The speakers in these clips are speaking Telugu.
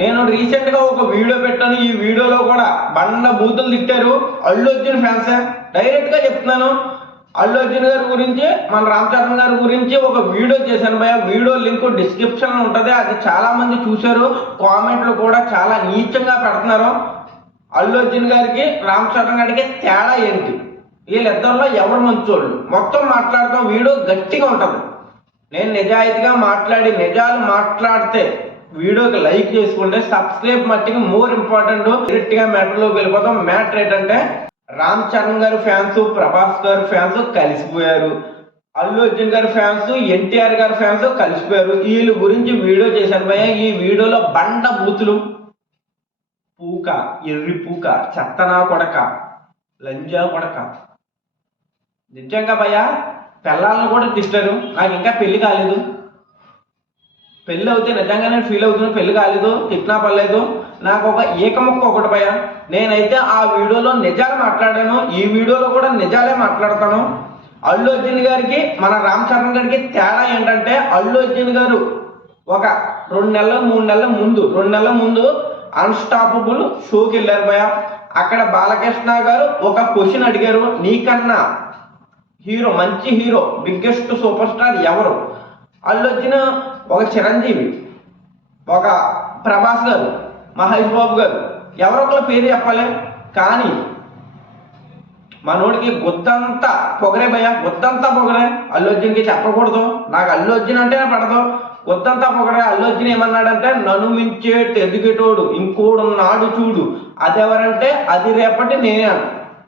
నేను రీసెంట్గా ఒక వీడియో పెట్టాను. ఈ వీడియోలో కూడా బండ బూతులు తిట్టారు. అల్లు అర్జున్ ఫ్యాన్స్ డైరెక్ట్గా చెప్తున్నాను. అల్లు అర్జున్ గారి గురించి మన రామ్ చరణ్ గారి గురించి ఒక వీడియో చేశాను భయ వీడియో లింక్ డిస్క్రిప్షన్ ఉంటుంది. అది చాలా మంది చూశారు కామెంట్లు కూడా చాలా నీచంగా పెడుతున్నారు. అల్లు అర్జున్ గారికి రామ్ చరణ్ గారికి తేడా ఏంటి? వీళ్ళిద్దరిలో ఎవరు మంచోళ్ళు? మొత్తం మాట్లాడతాం వీడియో గట్టిగా ఉంటుంది. నేను నిజాయితీగా మాట్లాడి నిజాలు మాట్లాడితే వీడియోకి లైక్ చేసుకుంటే సబ్స్క్రైబ్ మట్టికి మోర్ ఇంపార్టెంట్. డైరెక్ట్గా మ్యాటర్లోకి వెళ్ళిపోతాం. మ్యాటర్ ఏంటంటే రామ్ చరణ్ గారు ఫ్యాన్స్ ప్రభాస్ గారు ఫ్యాన్స్ కలిసిపోయారు. అల్లు అర్జున్ గారి ఫ్యాన్స్ ఎన్టీఆర్ గారి ఫ్యాన్స్ కలిసిపోయారు. వీళ్ళ గురించి వీడియో చేశాను భయ ఈ వీడియోలో బండ బూతులు. పూక ఎర్రి పూక చెత్తనా కొడక లంజా కొడక. నిజంగా భయ పిల్లల్ని కూడా తిట్టారు. నాకు ఇంకా పెళ్ళి కాలేదు. పెళ్ళి అవుతే నిజంగానే ఫీల్ అవుతున్నాను పెళ్ళి కాలేదు తిట్టినా పర్లేదు. నాకు ఒక ఏకముక్క ఒకటి భయ. నేనైతే ఆ వీడియోలో నిజాలు మాట్లాడాను ఈ వీడియోలో కూడా నిజాలే మాట్లాడతాను. అల్లు అర్జున్ గారికి మన రామ్ చరణ్ గారికి తేడా ఏంటంటే అల్లు అర్జున్ గారు ఒక రెండు నెలల మూడు నెలల ముందు రెండు నెలల ముందు అన్స్టాపబుల్ షోకి వెళ్ళారు భయ. అక్కడ బాలకృష్ణ గారు ఒక క్వశ్చన్ అడిగారు నీకన్నా హీరో మంచి హీరో బిగ్గెస్ట్ సూపర్ స్టార్ ఎవరు? అల్లు అర్జున్ ఒక చిరంజీవి ఒక ప్రభాస్ గారు మహేష్ బాబు గారు ఎవరో ఒకళ్ళ పేరు చెప్పలేం. కానీ మనోడికి గుత్తంతా పొగరే భయ గుత్తంతా పొగరే. అల్లు అర్జున్కి చెప్పకూడదు. నాకు అల్లు అర్జున్ అంటేనే పడదు. గుత్తంతా పొగరే అల్లు అర్జున్ ఏమన్నాడంటే నన్ను మించే ఎదిగేటోడు ఇంకోడు నాడు చూడు. అదెవరంటే అది రేపటి నేనే అంట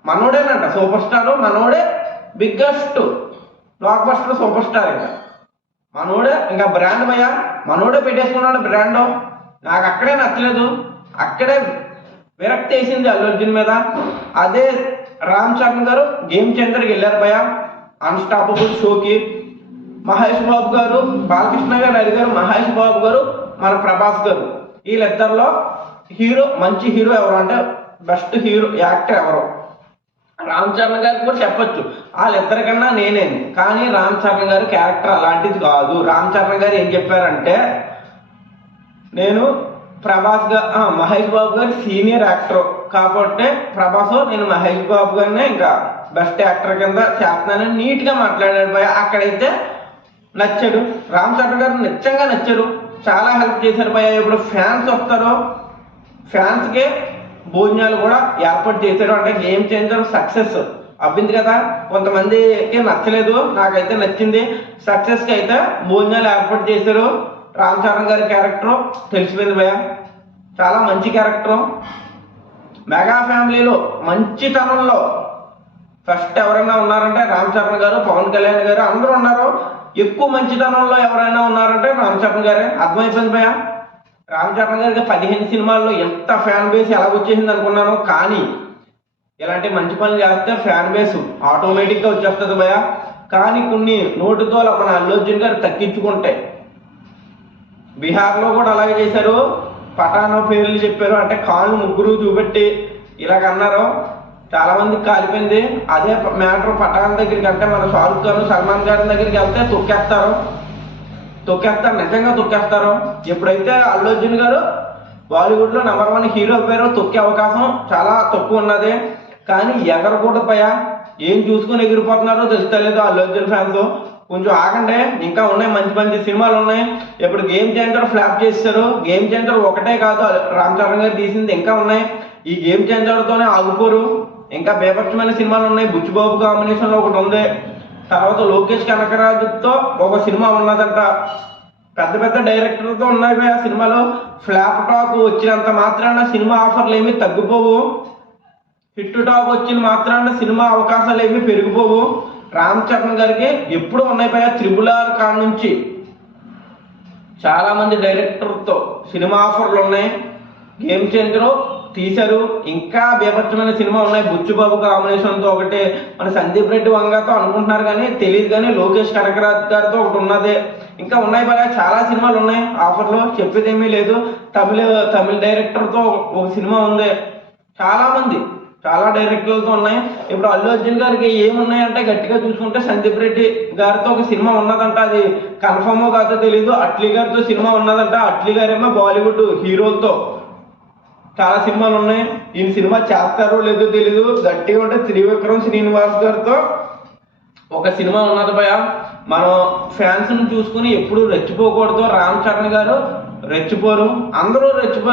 మనోడేనంట సూపర్ స్టార్ మనోడే biggest blockbuster super star ఇంకా. మనోడే ఇంకా బ్రాండ్ భయ మనోడే పెట్టేసుకున్నాడు బ్రాండ్ నాకు అక్కడే నచ్చలేదు. అక్కడే విరక్తి వేసింది అల్లు అర్జున్ మీద. అదే రామ్ చరణ్ గారు గేమ్ చేంజర్కి వెళ్ళారు భయ అన్స్టాపబుల్ షోకి మహేష్ బాబు గారు బాలకృష్ణ గారు అడిగారు మహేష్ బాబు గారు మన ప్రభాస్ గారు. వీళ్ళిద్దరిలో హీరో మంచి హీరో ఎవరు అంటే బెస్ట్ హీరో యాక్టర్ ఎవరు? రామ్ చరణ్ గారికి కూడా చెప్పొచ్చు. వాళ్ళిద్దరికన్నా నేనే. కానీ రామ్ చరణ్ గారు క్యారెక్టర్ అలాంటిది కాదు. రామ్ చరణ్ గారు ఏం చెప్పారంటే నేను ప్రభాస్ గారు మహేష్ బాబు గారు సీనియర్ యాక్టర్. కాబట్టి ప్రభాస్ నేను మహేష్ బాబు గారినే ఇంకా బెస్ట్ యాక్టర్ కింద చేస్తున్నానని నీట్గా మాట్లాడాడు భయ అక్కడైతే నచ్చాడు. రామ్ చరణ్ గారు నిజంగా నచ్చారు. చాలా హెల్ప్ చేశారు భయ ఇప్పుడు ఫ్యాన్స్ వస్తారో. ఫ్యాన్స్కి భోజనాలు కూడా ఏర్పాటు చేశారు. అంటే గేమ్ చేంజర్ సక్సెస్ అవ్వింది కదా? కొంతమందికి నచ్చలేదు. నాకైతే నచ్చింది. సక్సెస్కి అయితే భోజనాలు ఏర్పాటు చేశారు. రామ్ చరణ్ గారి క్యారెక్టర్ తెలిసిపోయింది భయ చాలా మంచి క్యారెక్టర్ మెగా ఫ్యామిలీలో మంచితనంలో ఫస్ట్ ఎవరైనా ఉన్నారంటే రామ్ చరణ్ గారు పవన్ కళ్యాణ్ గారు అందరూ ఉన్నారు. ఎక్కువ మంచితనంలో ఎవరైనా ఉన్నారంటే రామ్ చరణ్ గారే. అర్థమైపోయింది భయ రామ్ చరణ్ గారికి పదిహేను సినిమాల్లో ఎంత ఫ్యాన్ బేస్ ఎలా వచ్చేసింది అనుకున్నాను కానీ ఇలాంటి మంచి పనులు చేస్తే ఫ్యాన్ బేస్ ఆటోమేటిక్గా వచ్చేస్తుంది భయ కానీ కొన్ని నోటితో మన అల్లు అర్జున్ గారు తగ్గించుకుంటే బీహార్లో కూడా అలాగే చేశారు. పటానో పేర్లు చెప్పారు అంటే కాళ్ళు ముగ్గురు చూపెట్టి ఇలాగ అన్నారు చాలా మందికి కాలిపోయింది. అదే మ్యాటర్ పటాన్ దగ్గరికి అంటే మన షారుఖ్ ఖాన్ సల్మాన్ గారి దగ్గరికి వెళ్తే తొక్కేస్తారు. తొక్కేస్తారు నిజంగా తొక్కేస్తారు. ఎప్పుడైతే అల్లు అర్జున్ గారు బాలీవుడ్లో నెంబర్ వన్ హీరో పేరు తొక్కే అవకాశం చాలా తక్కువ ఉన్నది. కానీ ఎగరకూడదు పయ ఏం చూసుకుని ఎగిరిపోతున్నారో తెలుస్తలేదు అల్లు అర్జున్ ఫ్యాన్స్ కొంచెం ఆగండి ఇంకా ఉన్నాయి మంచి మంచి సినిమాలు ఉన్నాయి. ఇప్పుడు గేమ్ చేంజర్ ఫ్లాప్ చేస్తారు గేమ్ చేంజర్ ఒకటే కాదు రామ్ చరణ్ గారు తీసింది ఇంకా ఉన్నాయి. ఈ గేమ్ చేంజర్ తోనే ఆగిపోరు. ఇంకా బేపక్షమైన సినిమాలు ఉన్నాయి. బుచ్చిబాబు కాంబినేషన్లో ఒకటి ఉంది. తర్వాత లోకేష్ కనకరాజుతో ఒక సినిమా ఉన్నదంట. పెద్ద పెద్ద డైరెక్టర్తో ఉన్నాయి ఆ సినిమాలో. ఫ్లాప్ టాక్ వచ్చినంత మాత్రాన సినిమా ఆఫర్లు ఏమీ తగ్గిపోవు. హిట్ టాక్ వచ్చిన మాత్రాన సినిమా అవకాశాలు ఏమీ పెరిగిపోవు. రామ్ చరణ్ గారికి ఎప్పుడు ఉన్నాయి భయ్యా త్రిబుల్ ఆర్ కాడ నుంచి. చాలా మంది డైరెక్టర్తో సినిమా ఆఫర్లు ఉన్నాయి గేమ్ చేంజరు తీశారు. ఇంకా బీభత్సమైన సినిమా ఉన్నాయి. బుచ్చుబాబు కాంబినేషన్తో ఒకటి. మన సందీప్ రెడ్డి వంగతో అనుకుంటున్నారు కానీ తెలియదు కానీ లోకేష్ కనకరాజ్ గారితో ఒకటి ఉన్నది. ఇంకా ఉన్నాయి బాగా చాలా సినిమాలు ఉన్నాయి. ఆఫర్లో చెప్పేది ఏమీ లేదు. తమిళ తమిళ డైరెక్టర్తో ఒక సినిమా ఉంది. చాలా మంది చాలా డైరెక్టర్లతో ఉన్నాయి. ఇప్పుడు అల్లు అర్జున్ గారికి ఏమున్నాయంటే గట్టిగా చూసుకుంటే సందీప్ రెడ్డి గారితో ఒక సినిమా ఉన్నదంట. అది కన్ఫర్మో కాదో తెలీదు. అట్లీ గారితో సినిమా ఉన్నదంట. అట్లీ గారేమో బాలీవుడ్ హీరోలతో. చాలా సినిమాలు ఉన్నాయి. ఈ సినిమా చేస్తారో లేదో తెలీదు. గట్టిగా ఉంటే త్రివిక్రమ్ శ్రీనివాస్ గారితో ఒక సినిమా ఉన్నది భయ మనం ఫ్యాన్స్ చూసుకుని ఎప్పుడు రెచ్చిపోకూడదు. రామ్ చరణ్ గారు రెచ్చిపోరు. అందరూ రెచ్చిపో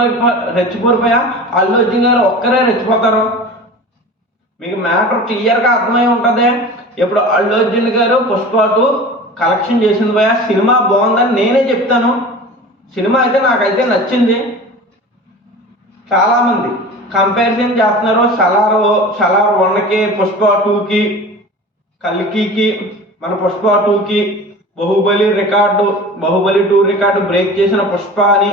రెచ్చిపోరు భయ అల్లు అర్జున్ గారు ఒక్కరే రెచ్చిపోతారు. మీకు మ్యాటర్ క్లియర్గా అర్థమై ఉంటుంది. ఇప్పుడు అల్లు అర్జున్ గారు పుష్ప టూ కలెక్షన్ చేసింది భయ సినిమా బాగుందని నేనే చెప్తాను. సినిమా అయితే నాకైతే నచ్చింది. చాలామంది కంపారిజన్ చేస్తున్నారు సలార్ సలార్ వన్కి పుష్ప టూకి కల్కికి మన పుష్ప టూకి Baahubali record Baahubali two record break చేసిన పుష్ప అని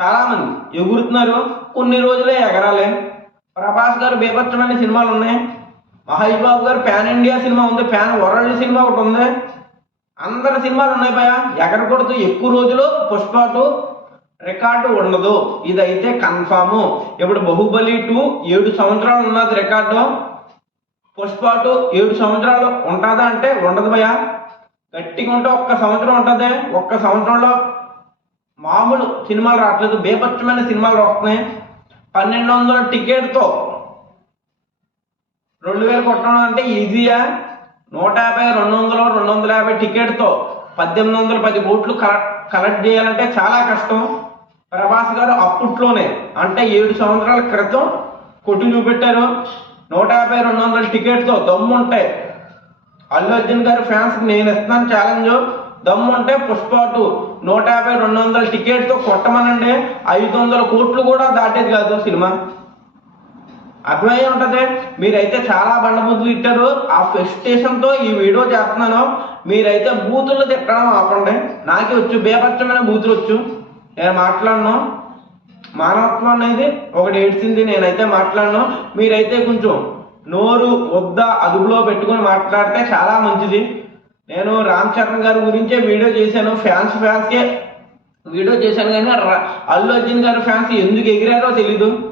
చాలామంది ఎగురుతున్నారు. కొన్ని రోజులే ఎగరాలే. ప్రభాస్ గారు బీభత్సమైన సినిమాలు ఉన్నాయి. మహేష్ బాబు గారు ప్యాన్ ఇండియా సినిమా ఉంది. ప్యాన్ వరల్డ్ సినిమా ఒకటి ఉంది. అందరి సినిమాలు ఉన్నాయి భయ ఎగరకూడదు. ఎక్కువ రోజులు పుష్ప టూ రికార్డు ఉండదు. ఇదైతే కన్ఫామ్ ఇప్పుడు బాహుబలి టూ ఏడు సంవత్సరాలు ఉన్నది రికార్డు పుష్ప టూ ఏడు సంవత్సరాలు ఉంటుందా అంటే ఉండదు భయ గట్టిగా ఉంటే ఒక్క సంవత్సరం ఉంటుంది. ఒక్క సంవత్సరంలో మామూలు సినిమాలు రావట్లేదు. బేపచ్చమైన సినిమాలు వస్తున్నాయి. పన్నెండు వందల టికెట్తో రెండు వేలు కొట్టడం అంటే ఈజీయా నూట యాభై రెండు వందలు రెండు వందల యాభై టికెట్తో పద్దెనిమిది వందల పది కోట్లు కలెక్ట్ కలెక్ట్ చేయాలంటే చాలా కష్టం. ప్రభాస్ గారు అప్పట్లోనే అంటే ఏడు సంవత్సరాల క్రితం కొట్టి చూపెట్టారు. నూట యాభై రెండు వందల టికెట్తో దమ్ము ఉంటే అల్లు అర్జున్ గారి ఫ్యాన్స్ నేను ఇస్తున్నాను ఛాలెంజ్ దమ్ము ఉంటే పుష్ప టూ నూట యాభై రెండు వందల టికెట్తో కొట్టమనండి. ఐదు వందల కోట్లు కూడా దాటేది కాదు సినిమా. అర్థమై ఉంటుంది? మీరైతే చాలా బండబుద్ధులు ఇట్టారు. ఆ ఫ్రస్ట్రేషన్ ఈ వీడియో చేస్తున్నాను. మీరైతే బూతులు తిట్టడం ఆపండి. నాకే వచ్చు బేపచ్చమైన బూతులు వచ్చు. నేను మాట్లాడను? మానవత్వం అనేది ఒకటి ఏడ్చింది నేనైతే మాట్లాడను. మీరైతే కొంచెం నోరు వద్ద అదుపులో పెట్టుకొని మాట్లాడితే చాలా మంచిది. నేను రామ్ చరణ్ గారి గురించే వీడియో చేశాను. ఫ్యాన్స్ ఫ్యాన్స్కే వీడియో చేశాను కానీ అల్లు అర్జున్ గారి ఫ్యాన్స్ ఎందుకు ఎగిరారో తెలీదు.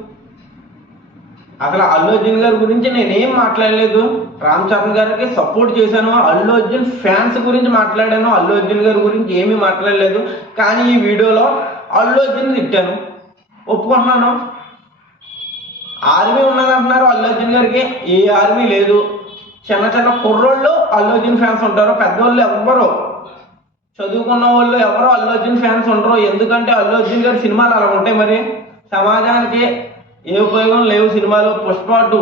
అసలు అల్లు అర్జున్ గారి గురించి నేనేం మాట్లాడలేదు. రామ్ చరణ్ గారికి సపోర్ట్ చేశాను. అల్లు అర్జున్ ఫ్యాన్స్ గురించి మాట్లాడాను. అల్లు అర్జున్ గారి గురించి ఏమీ మాట్లాడలేదు. కానీ ఈ వీడియోలో అల్లు అర్జున్ తిట్టాను. ఒప్పుకుంటున్నాను. ఆర్మీ ఉన్నదంటున్నారు అల్లు అర్జున్ గారికి. ఏ ఆర్మీ లేదు. చిన్న చిన్న కుర్రోళ్ళు అల్లు అర్జున్ ఫ్యాన్స్ ఉంటారు. పెద్దోళ్ళు ఎవ్వరు. చదువుకున్న వాళ్ళు ఎవరో అల్లు అర్జున్ ఫ్యాన్స్ ఉండరు. ఎందుకంటే అల్లు అర్జున్ గారి సినిమాలు అలా ఉంటాయి మరి. సమాజానికి ఏ ఉపయోగం లేవు సినిమాలు. పుష్ప టూ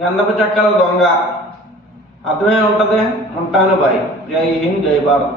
గంధపు చక్కల దొంగ. అర్థమే ఉంటుంది ఉంటాను బాయ్. జై హింద్ జై భారత్.